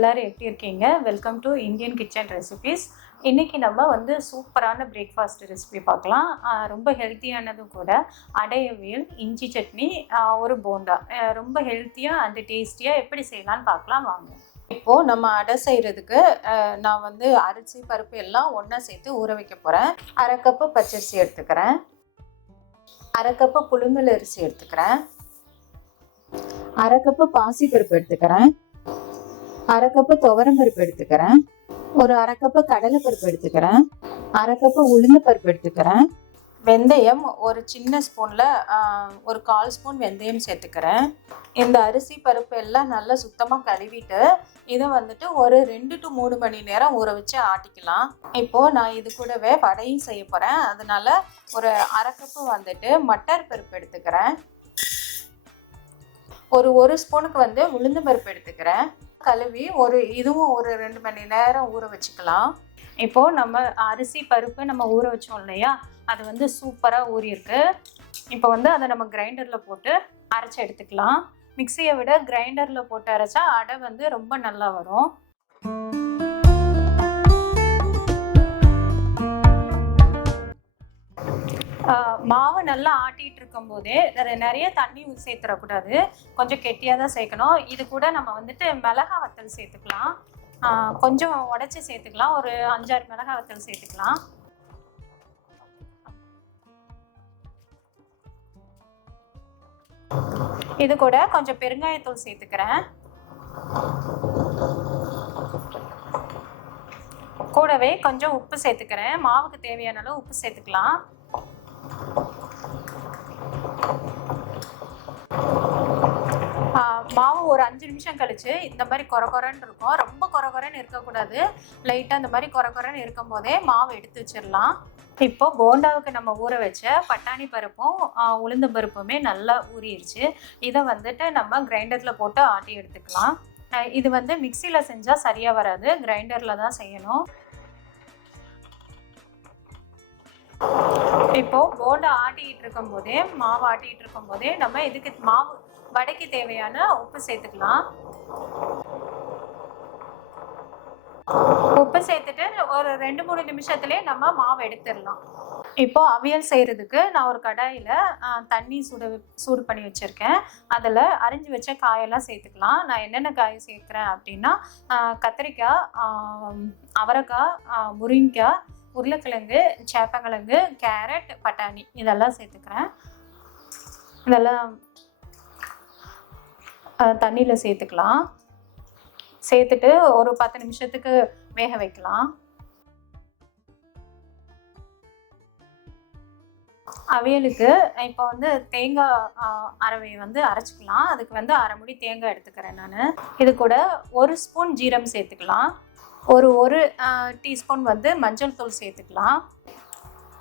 எல்லாரும் எப்படி இருக்கீங்க? Welcome to Indian kitchen recipes. இன்றைக்கி நம்ம வந்து சூப்பரான பிரேக்ஃபாஸ்ட் ரெசிபி பார்க்கலாம். ரொம்ப ஹெல்த்தியானதும் கூட. அடை அவியல், இஞ்சி சட்னி, ஒரு போண்டா. ரொம்ப ஹெல்த்தியாக அண்ட் டேஸ்டியாக எப்படி செய்யலான்னு பார்க்கலாம் வாங்க. இப்போது நம்ம அடை செய்கிறதுக்கு நான் வந்து அரிசி பருப்பு எல்லாம் ஒன்றா சேர்த்து ஊற வைக்க போகிறேன். 1/2 கப்பு பச்சரிசி எடுத்துக்கிறேன், 1/2 கப்பு புழுங்கல் அரிசி எடுத்துக்கிறேன், 1/2 கப்பு பாசிப்பருப்பு எடுத்துக்கிறேன், 1/2 கப்பு துவரம்பருப்பு எடுத்துக்கிறேன், ஒரு 1/2 கப்பு கடலைப்பருப்பு எடுத்துக்கிறேன், 1/2 கப்பு உளுந்து பருப்பு எடுத்துக்கிறேன், வெந்தயம் ஒரு சின்ன ஸ்பூனில் ஒரு 1/4 ஸ்பூன் வெந்தயம் சேர்த்துக்கிறேன். இந்த அரிசி பருப்பு எல்லாம் நல்லா சுத்தமாக கழுவிட்டு இதை வந்துட்டு ஒரு 2 to 3 மணி நேரம் ஊற வச்சு ஆட்டிக்கலாம். இப்போது நான் இது கூடவே வடையும் செய்ய போகிறேன். அதனால ஒரு 1/2 கப்பு வந்துட்டு மட்டர் பருப்பு எடுத்துக்கிறேன், ஒரு ஸ்பூனுக்கு வந்து உளுந்து பருப்பு எடுத்துக்கிறேன். கழுவி இதுவும் ஒரு 2 மணி நேரம் ஊற வச்சுக்கலாம். இப்போது நம்ம அரிசி பருப்பு நம்ம ஊற வச்சோம் இல்லையா, அது வந்து சூப்பராக ஊறியிருக்கு. இப்போ வந்து அதை நம்ம கிரைண்டரில் போட்டு அரைச்சி எடுத்துக்கலாம். மிக்சியை விட கிரைண்டரில் போட்டு அரைச்சா அடை வந்து ரொம்ப நல்லா வரும். மாவு நல்லா ஆட்டிகிட்டு இருக்கும் போதே நிறைய தண்ணி சேர்த்துடக்கூடாது, கொஞ்சம் கெட்டியாக தான் சேர்க்கணும். இது கூட நம்ம வந்துட்டு மிளகா வத்தல் சேர்த்துக்கலாம், கொஞ்சம் உடச்சி சேர்த்துக்கலாம், ஒரு 5-6 மிளகா வத்தல் சேர்த்துக்கலாம். இது கூட கொஞ்சம் பெருங்காயத்தூள் சேர்த்துக்கிறேன், கூடவே கொஞ்சம் உப்பு சேர்த்துக்கிறேன். மாவுக்கு தேவையான அளவு உப்பு சேர்த்துக்கலாம். மாவு ஒரு 5 நிமிஷம் கழிச்சு இந்த மாதிரி கொரன்னு இருக்கும். ரொம்ப கொரன்னு இருக்கக்கூடாது, லைட்டாக இந்த மாதிரி கொரன்னு இருக்கும் போதே மாவு எடுத்து வச்சிடலாம். இப்போ போண்டாவுக்கு நம்ம ஊற வச்ச பட்டாணி பருப்பும் உளுந்த பருப்புமே நல்லா ஊறிடுச்சு. இதை வந்துட்டு நம்ம கிரைண்டரில் போட்டு ஆட்டி எடுத்துக்கலாம். இது வந்து மிக்சியில் செஞ்சால் சரியாக வராது, கிரைண்டரில் தான் செய்யணும். இப்போது போண்டா ஆட்டிகிட்டு இருக்கும் போதே, மாவு ஆட்டிகிட்டு இருக்கும் போதே நம்ம இதுக்கு மாவு வடைக்கு தேவையான உப்பு சேர்த்துக்கலாம். உப்பு சேர்த்துட்டு ஒரு 2-3 நிமிஷத்துலேயே நம்ம மாவு எடுத்துடலாம். இப்போ அவியல் செய்கிறதுக்கு நான் ஒரு கடாயில் தண்ணி சூடு பண்ணி வச்சுருக்கேன். அதில் அரிஞ்சு வச்ச காயெல்லாம் சேர்த்துக்கலாம். நான் என்னென்ன காய் சேர்க்குறேன் அப்படின்னா, கத்திரிக்காய், அவரைக்காய், முருங்கைக்காய், உருளைக்கிழங்கு, சேப்பங்கிழங்கு, கேரட், பட்டாணி இதெல்லாம் சேர்த்துக்கிறேன். இதெல்லாம் தண்ணியில் சேர்த்துக்கலாம். சேர்த்துட்டு ஒரு 10 நிமிஷத்துக்கு வேக வைக்கலாம். அவியலுக்கு இப்போ வந்து தேங்காய் அரவை வந்து அரைச்சிக்கலாம். அதுக்கு வந்து 1/2 முடி தேங்காய் எடுத்துக்கிறேன் நான். இது கூட 1 ஸ்பூன் ஜீரகம் சேர்த்துக்கலாம், ஒரு டீஸ்பூன் வந்து மஞ்சள் தூள் சேர்த்துக்கலாம்,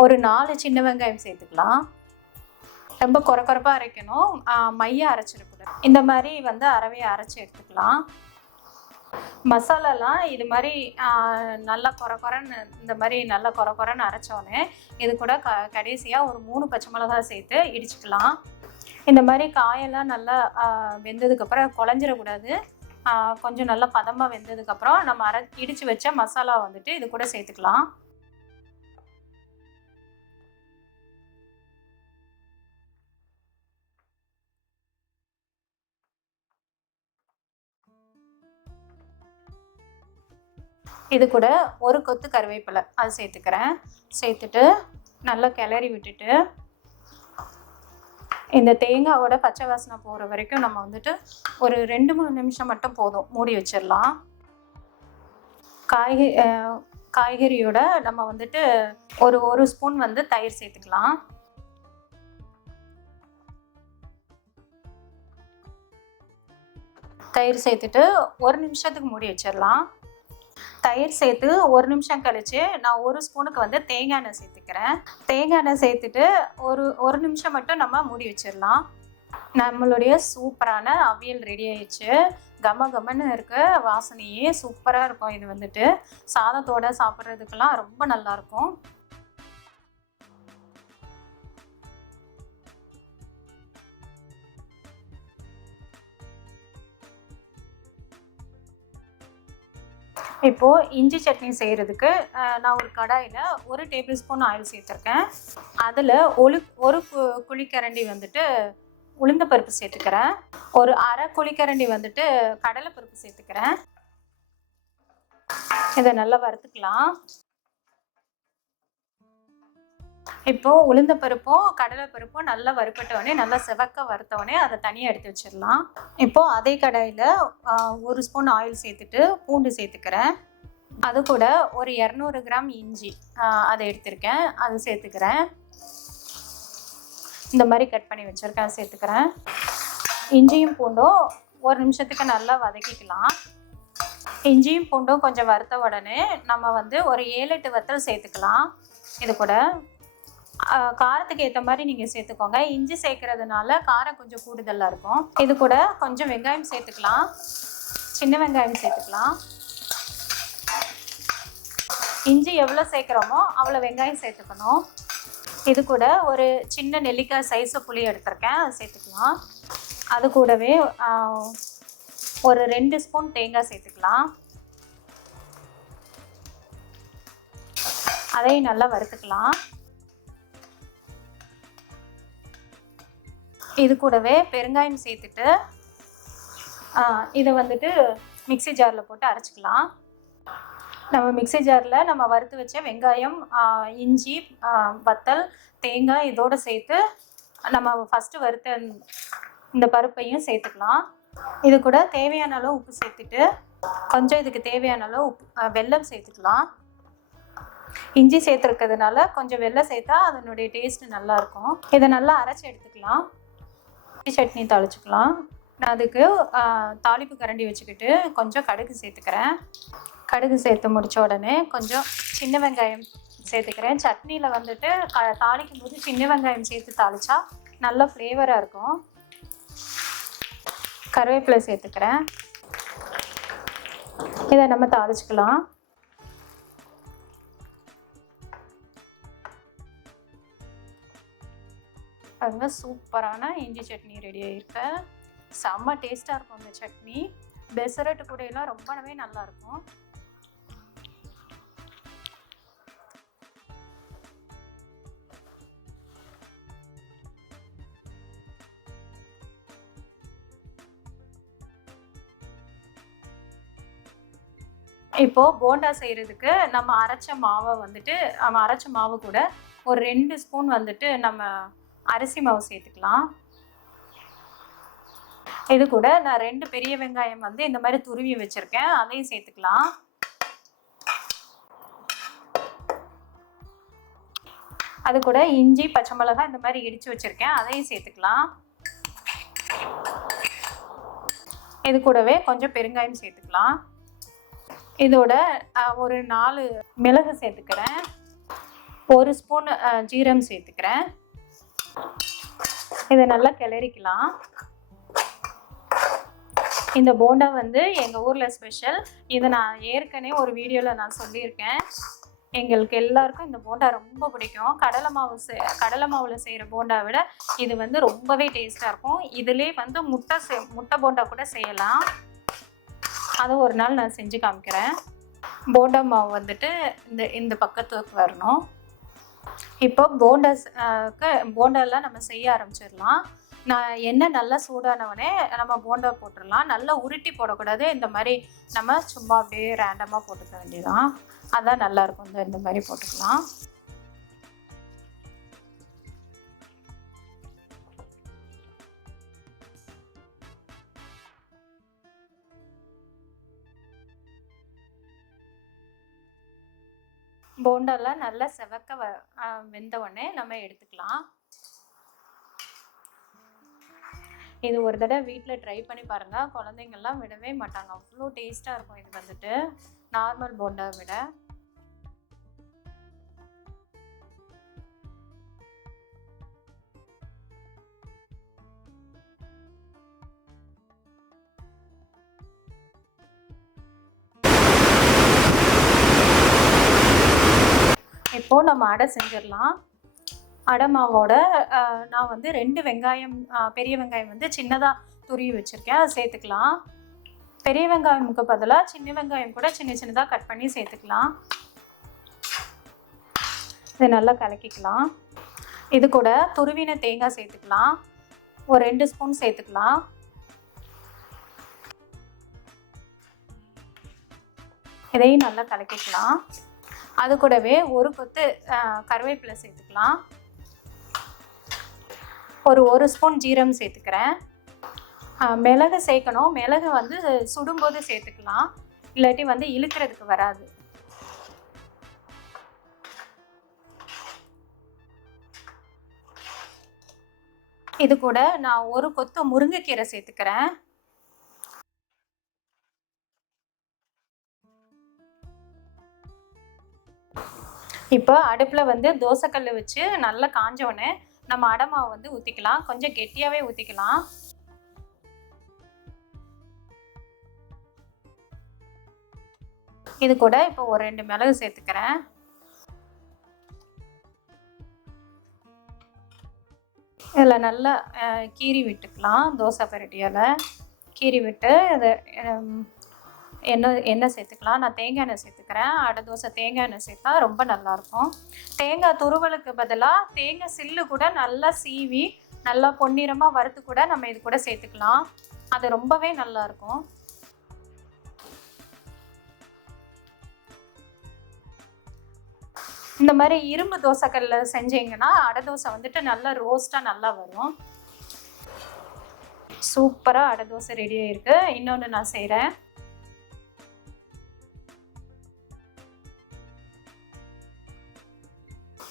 ஒரு 4 சின்ன வெங்காயம் சேர்த்துக்கலாம். ரொம்ப கொரப்பாக அரைக்கணும், மையாக அரைச்சிடக்கூடாது. இந்த மாதிரி வந்து அரவையை அரைச்சி எடுத்துக்கலாம். மசாலாலாம் இது மாதிரி நல்லா கொரன்னு இந்த மாதிரி நல்லா கொரன்னு அரைச்சோன்னே இது கூட கடைசியாக ஒரு 3 பச்சை மிளகாய் சேர்த்து இடிச்சுக்கலாம். இந்த மாதிரி காயெல்லாம் நல்லா வெந்ததுக்கப்புறம் குழஞ்சிடக்கூடாது. கொஞ்சம் நல்லா பதமாக வெந்ததுக்கப்புறம் நம்ம இடித்து வச்ச மசாலா வந்துட்டு இது கூட சேர்த்துக்கலாம். இது கூட ஒரு கொத்து கருவேப்பிலை அது சேர்த்துக்கிறேன். சேர்த்துட்டு நல்லா கிளறி விட்டுட்டு இந்த தேங்காயோட பச்சை வாசனை போகிற வரைக்கும் நம்ம வந்துட்டு ஒரு 2-3 நிமிஷம் மட்டும் போதும், மூடி வச்சிடலாம். காய்கறியோட நம்ம வந்துட்டு ஒரு ஸ்பூன் வந்து தயிர் சேர்த்துக்கலாம். தயிர் சேர்த்துட்டு 1 நிமிஷத்துக்கு மூடி வச்சிடலாம். தயிர் சேர்த்து 1 நிமிஷம் கழிச்சு நான் 1 ஸ்பூனுக்கு வந்து தேங்காய் எண்ணெய் சேர்த்துக்கிறேன். தேங்காய் எண்ணெய் சேர்த்துட்டு ஒரு நிமிஷம் மட்டும் நம்ம மூடி வச்சிடலாம். நம்மளுடைய சூப்பரான அவியல் ரெடி ஆயிடுச்சு. கம கமன்னு இருக்க வாசனையே சூப்பராக இருக்கும். இது வந்துட்டு சாதத்தோட சாப்பிட்றதுக்கெல்லாம் ரொம்ப நல்லாயிருக்கும். இப்போது இஞ்சி சட்னி செய்கிறதுக்கு நான் ஒரு கடாயில் 1 டேபிள் ஸ்பூன் ஆயில் சேர்த்துருக்கேன். அதில் ஒரு குழிக்கரண்டி வந்துட்டு உளுந்த பருப்பு சேர்த்துக்கிறேன். ஒரு அரை குழிக்கரண்டி வந்துட்டு கடலை பருப்பு சேர்த்துக்கிறேன். இதை நல்லா வறுத்துக்கலாம். இப்போது உளுந்த பருப்பும் கடலை பருப்பும் நல்லா வறுப்பட்டோடனே நல்லா செவக்க வறுத்தோடனே அதை தனியாக எடுத்து வச்சிடலாம். இப்போது அதே கடாயில் 1 ஸ்பூன் ஆயில் சேர்த்துட்டு பூண்டு சேர்த்துக்கிறேன். அது கூட ஒரு 200 கிராம் இஞ்சி அதை எடுத்திருக்கேன், அது சேர்த்துக்கிறேன். இந்த மாதிரி கட் பண்ணி வச்சுருக்கேன், சேர்த்துக்கிறேன். இஞ்சியும் பூண்டும் 1 நிமிஷத்துக்கு நல்லா வதக்கிக்கலாம். இஞ்சியும் பூண்டும் கொஞ்சம் வறுத்த உடனே நம்ம வந்து ஒரு 7-8 வத்தல் சேர்த்துக்கலாம். இது கூட காரத்துக்கு ஏற்ற மாதிரி நீங்கள் சேர்த்துக்கோங்க. இஞ்சி சேர்க்கறதுனால காரம் கொஞ்சம் கூடுதலாக இருக்கும். இது கூட கொஞ்சம் வெங்காயம் சேர்த்துக்கலாம். சின்ன வெங்காயம் சேர்த்துக்கலாம். இஞ்சி எவ்வளோ சேர்க்குறோமோ அவ்வளோ வெங்காயம் சேர்த்துக்கணும். இது கூட ஒரு சின்ன நெல்லிக்காய் சைஸு புளி எடுத்திருக்கேன், அது சேர்த்துக்கலாம். அது கூடவே ஒரு 2 ஸ்பூன் தேங்காய் சேர்த்துக்கலாம். அதையும் நல்லா வறுத்துக்கலாம். இது கூடவே பெருங்காயம் சேர்த்துட்டு இதை வந்துட்டு மிக்ஸி ஜாரில் போட்டு அரைச்சிக்கலாம். நம்ம மிக்ஸி ஜாரில் நம்ம வறுத்து வச்ச வெங்காயம், இஞ்சி, வத்தல், தேங்காய் இதோடு சேர்த்து நம்ம ஃபஸ்ட்டு வறுத்த இந்த பருப்பையும் சேர்த்துக்கலாம். இது கூட தேவையான அளவு உப்பு சேர்த்துட்டு கொஞ்சம் இதுக்கு தேவையான அளவு வெல்லம் சேர்த்துக்கலாம். இஞ்சி சேர்த்துருக்கிறதுனால கொஞ்சம் வெல்லம் சேர்த்தா அதனுடைய டேஸ்ட்டு நல்லாயிருக்கும். இதை நல்லா அரைச்சி எடுத்துக்கலாம். சட்னி தாளிச்சுக்கலாம். நான் அதுக்கு தாளிப்பு கரண்டி வச்சுக்கிட்டு கொஞ்சம் கடுகு சேர்த்துக்கிறேன். கடுகு சேர்த்து முடித்த உடனே கொஞ்சம் சின்ன வெங்காயம் சேர்த்துக்கிறேன். சட்னியில் வந்துட்டு தாளிக்கும் போது சின்ன வெங்காயம் சேர்த்து தாளித்தா நல்ல ஃப்ளேவராக இருக்கும். கருவேப்பிலை சேர்த்துக்கிறேன். இதை நம்ம தாளிச்சுக்கலாம். பாருங்க, சூப்பரான இஞ்சி சட்னி ரெடி ஆகிருக்கு. செம்ம டேஸ்ட்டாக இருக்கும் இந்த சட்னி. பெசரட்டு கூட எல்லாம் ரொம்பவே நல்லாயிருக்கும். இப்போது போண்டா செய்கிறதுக்கு நம்ம அரைச்ச மாவு கூட ஒரு 2 ஸ்பூன் வந்துட்டு நம்ம அரிசி மாவு சேர்த்துக்கலாம். இது கூட நான் 2 பெரிய வெங்காயம் வந்து இந்த மாதிரி துருவி வச்சுருக்கேன், அதையும் சேர்த்துக்கலாம். அது கூட இஞ்சி, பச்சை மிளகாய் இந்த மாதிரி இடித்து வச்சுருக்கேன், அதையும் சேர்த்துக்கலாம். இது கூடவே கொஞ்சம் பெருங்காயம் சேர்த்துக்கலாம். இதோட ஒரு 4 மிளகு சேர்த்துக்கிறேன். 1 ஸ்பூன் ஜீரகம் சேர்த்துக்கிறேன். இதை நல்லா கிளறிக்கலாம். இந்த போண்டா வந்து எங்கள் ஊரில் ஸ்பெஷல். இதை நான் ஏற்கனவே ஒரு வீடியோவில் நான் சொல்லியிருக்கேன். எங்களுக்கு எல்லாருக்கும் இந்த போண்டா ரொம்ப பிடிக்கும். கடலை மாவில் செய்கிற போண்டா விட இது வந்து ரொம்பவே டேஸ்ட்டாக இருக்கும். இதிலே வந்து முட்டை போண்டா கூட செய்யலாம். அதை ஒரு நாள் நான் செஞ்சு காமிக்கிறேன். போண்டா மாவு வந்துட்டு இந்த பக்கத்துக்கு வரணும். இப்போ போண்டாலாம் நம்ம செய்ய ஆரம்பிச்சிடலாம். நான் எண்ணெய் நல்லா சூடானவனே நம்ம போண்டா போட்டுடலாம். நல்லா உருட்டி போடக்கூடாது. இந்த மாதிரி நம்ம சும்மா அப்படியே ரேண்டமாக போட்டுக்க வேண்டியதான். அதான் நல்லாயிருக்கும். இந்த மாதிரி போட்டுக்கலாம். போண்டாலாம் நல்லா செவக்க வெந்த உடனே நம்ம எடுத்துக்கலாம். இது ஒரு தடவை வீட்டில் ட்ரை பண்ணி பாருங்கள், குழந்தைங்கள்லாம் விடவே மாட்டாங்க. அவ்வளோ டேஸ்ட்டாக இருக்கும் இது வந்துட்டு நார்மல் போண்டாவை விட. இப்போது நம்ம அடை செஞ்சிடலாம். அடை மாவோட நான் வந்து 2 வெங்காயம், பெரிய வெங்காயம் வந்து சின்னதாக துருவி வச்சுருக்கேன், அதை சேர்த்துக்கலாம். பெரிய வெங்காயமுக்கு பதிலாக சின்ன வெங்காயம் கூட சின்ன சின்னதாக கட் பண்ணி சேர்த்துக்கலாம். இதை நல்லா கலக்கிக்கலாம். இது கூட துருவின தேங்காய் சேர்த்துக்கலாம், ஒரு 2 ஸ்பூன் சேர்த்துக்கலாம். இதையும் நல்லா கலக்கிக்கலாம். அது கூடவே ஒரு கொத்து கருவேப்பிலை சேர்த்துக்கலாம். ஒரு ஸ்பூன் ஜீரகம் சேர்த்துக்கிறேன். மிளகு சேர்க்கணும். மிளகு வந்து சுடும்போது சேர்த்துக்கலாம், இல்லாட்டி வந்து இழுக்கிறதுக்கு வராது. இது கூட நான் ஒரு கொத்து முருங்கைக்கீரை சேர்த்துக்கிறேன். இப்போ அடுப்பில் வந்து தோசைக்கல் வச்சு நல்லா காஞ்சோடனே நம்ம அடை மாவு வந்து ஊற்றிக்கலாம். கொஞ்சம் கெட்டியாகவே ஊற்றிக்கலாம். இது கூட இப்போ ஒரு 2 மிளகு சேர்த்துக்கிறேன். இதில் நல்லா கீறி விட்டுக்கலாம். தோசை பரட்டியால் கீறி விட்டு இதை எண்ணெய் சேர்த்துக்கலாம். நான் தேங்காய் எண்ணெய் சேர்த்துக்கிறேன். அடை தோசை தேங்காய் எண்ணெய் சேர்த்தா ரொம்ப நல்லாயிருக்கும். தேங்காய் துருவலுக்கு பதிலாக தேங்காய் சில்லு கூட நல்லா சீவி நல்லா பொன்னிறமாக வறுத்து கூட நம்ம இது கூட சேர்த்துக்கலாம். அது ரொம்பவே நல்லாயிருக்கும். இந்த மாதிரி இரும்பு தோசைக்கல்ல செஞ்சீங்கன்னா அடை தோசை வந்துட்டு நல்லா ரோஸ்ட்டாக நல்லா வரும். சூப்பராக அடை தோசை ரெடி ஆகிருக்கு. இன்னொன்று நான் செய்கிறேன்.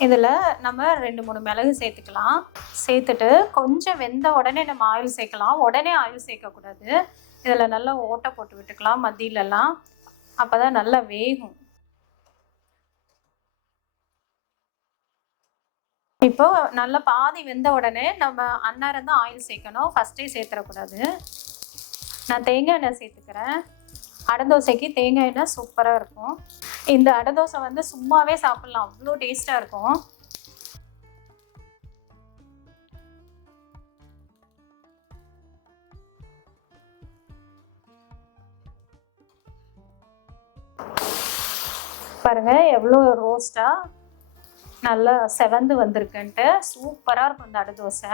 இதில் நம்ம 2-3 மிளகு சேர்த்துக்கலாம். சேர்த்துட்டு கொஞ்சம் வெந்த உடனே நம்ம ஆயில் சேர்க்கலாம். உடனே ஆயில் சேர்க்கக்கூடாது. இதில் நல்லா ஓட்டை போட்டு விட்டுக்கலாம் மத்தியிலலாம், அப்போ தான் நல்லா வேகும். இப்போ நல்லா பாதி வெந்த உடனே நம்ம அன்னாரம் தான் ஆயில் சேர்க்கணும், ஃபஸ்ட்டே சேர்த்துடக்கூடாது. நான் தேங்காய் எண்ணெய் சேர்த்துக்கிறேன். அடை தோசைக்கு தேங்காய் எண்ணெய் சூப்பராக இருக்கும். இந்த அடை தோசை வந்து சும்மாவே சாப்பிட்லாம், அவ்வளோ டேஸ்ட்டாக இருக்கும். பாருங்க எவ்வளோ ரோஸ்ட்டாக நல்லா செவந்து வந்திருக்குன்ட்டு. சூப்பராக இருக்கும் இந்த அடை தோசை.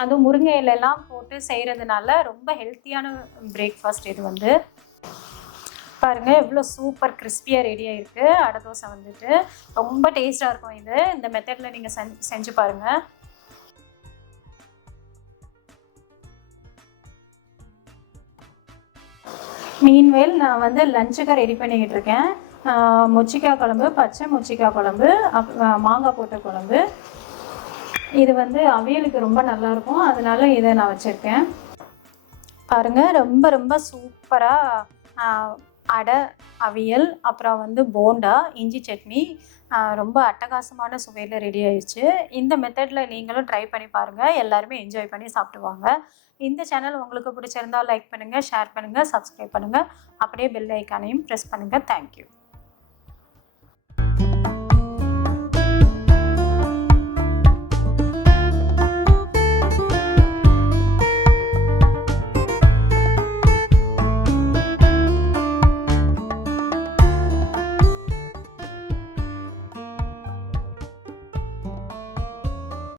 அதுவும் முருங்கை இலையெல்லாம் போட்டு செய்கிறதுனால ரொம்ப ஹெல்த்தியான பிரேக்ஃபாஸ்ட் இது வந்து. பாருங்கள் எவ்வளோ சூப்பர் கிறிஸ்பியாக ரெடி ஆகிருக்கு அடை தோசை வந்துட்டு. ரொம்ப டேஸ்ட்டாக இருக்கும் இது. இந்த மெத்தடில் நீங்கள் செஞ்சு பாருங்கள். மீன்வேல் நான் வந்து லஞ்சுக்கு ரெடி பண்ணிக்கிட்டு இருக்கேன். மொச்சிக்காய் குழம்பு, பச்சை மொச்சிக்காய் குழம்பு, மாங்காய் போட்ட குழம்பு. இது வந்து அவியலுக்கு ரொம்ப நல்லாயிருக்கும், அதனால இதை நான் வச்சுருக்கேன். பாருங்கள் ரொம்ப ரொம்ப சூப்பராக அடை, அவியல், அப்புறம் வந்து போண்டா, இஞ்சி சட்னி ரொம்ப அட்டகாசமான சுவையில் ரெடி ஆயிடுச்சு. இந்த மெத்தடில் நீங்களும் ட்ரை பண்ணி பாருங்கள். எல்லாருமே என்ஜாய் பண்ணி சாப்பிடுவாங்க. இந்த சேனல் உங்களுக்கு பிடிச்சிருந்தால் லைக் பண்ணுங்கள், ஷேர் பண்ணுங்கள், சப்ஸ்கிரைப் பண்ணுங்கள். அப்படியே பெல் ஐக்கானையும் ப்ரெஸ் பண்ணுங்கள். தேங்க்யூ.